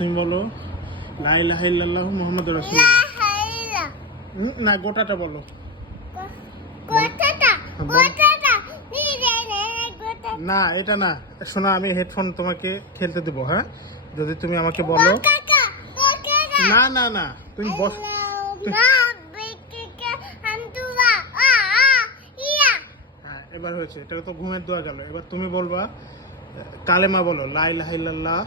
তুমি বলো লা ইলাহা ইল্লাল্লাহু মুহাম্মাদুর রাসূলুল্লাহ। না, গোটাটা বলো। না, এটা না, শোনো, আমি হেডফোন তোমাকে খেলতে দেবো। হ্যাঁ, যদি তুমি আমাকে বলো। না না না, তুমি বস। হ্যাঁ, এবার হয়েছে। এটা তো ঘুমের দোয়া গেল। এবার তুমি বলবা কালেমা বলো, লা ইলাহা ইল্লাল্লাহ।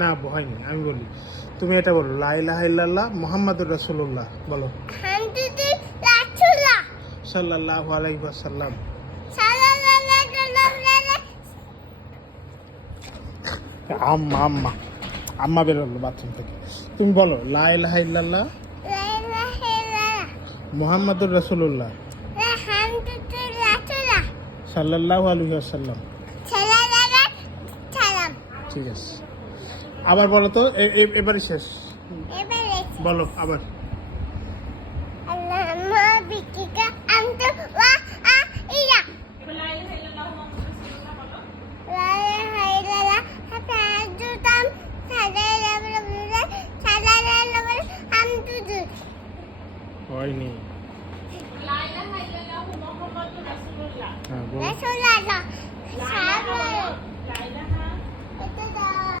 না, হয়নি, আমি বলি। তুমি এটা বলো, লা ইলাহা ইল্লাল্লাহ মুহাম্মাদুর রাসূলুল্লাহ বলো। সাল্লাল্লাহু আলাইহি ওয়াসাল্লাম। আম্মা আম্মা আম্মা বেরোলো বাথরুম থেকে। তুমি বলো লা ইলাহা ইল্লাল্লাহ মুহাম্মাদুর রাসূলুল্লাহ সাল্লাল্লাহু আলাইহি ওয়াসাল্লাম। ঠিক আছে, আবার বলো তো। এবারে শেষ, বলো আবার। হয়নি। হ্যাঁ, বলো।